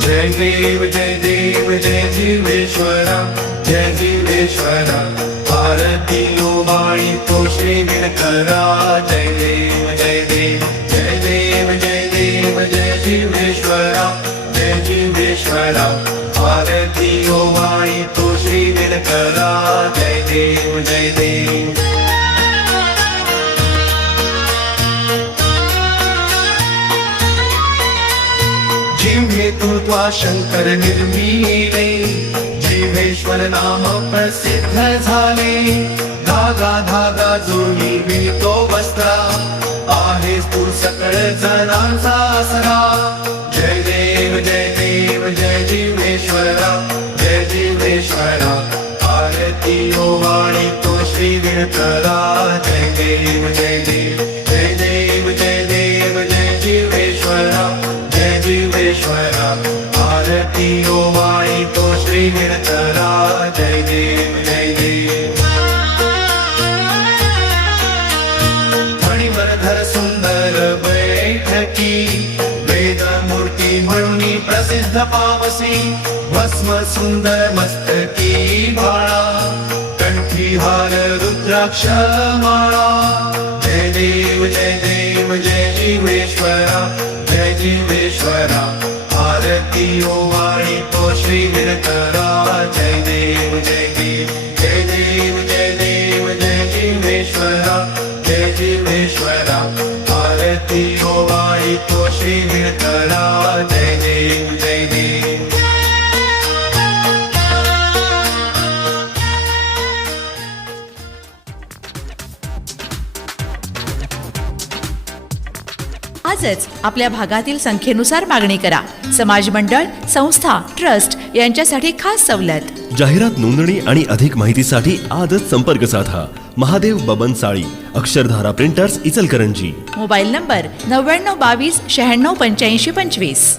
جنبي وجدي وجدي وشورا جدي وشورا ഭാരതി മായി जय देव त्वा शंकर निर्मिले जीवेश्वर नाम प्रसिद्ध झाले. धागा धागा जोडी मिळतो वस्त्रा आहे तू सकळ जणांचा आसरा जय देव जय देव जय जीवेश्वरा जय जीवेश्वरा. आरती ओ वाणी तो श्री विणतरा जय देव जय ो श्रीनिर जय देव जय देव मणिवरधर सुन्दर बैठकी वेदमूर्ति मणि प्रसिद्ध पावसी भस्म सुन्दर मस्तकी भाला कण्ठीहार रुद्राक्ष मा जय देव जय देव जय जीवेश्वरा जय जीवेश्वरा ભારતીયો વાણી તો શ્રી નિરતરા જય દેવ જય દેવ જય દેવ જય દેવ, જય જીવેશ્વરા જય જીવેશ્વરા ભારતીયો आजच आपल्या भागातील संख्येनुसार मागणी करा. समाज मंडळ संस्था ट्रस्ट यांच्यासाठी खास सवलत. जाहिरात नोंदणी आणि अधिक माहितीसाठी आजच संपर्क साधा. Mahadev Baban Sali Akshardhara printers Ichalkaranji. Mobile number नव्याण्णव बावीस शहाण्णव पंच्याऐंशी पंचवीस.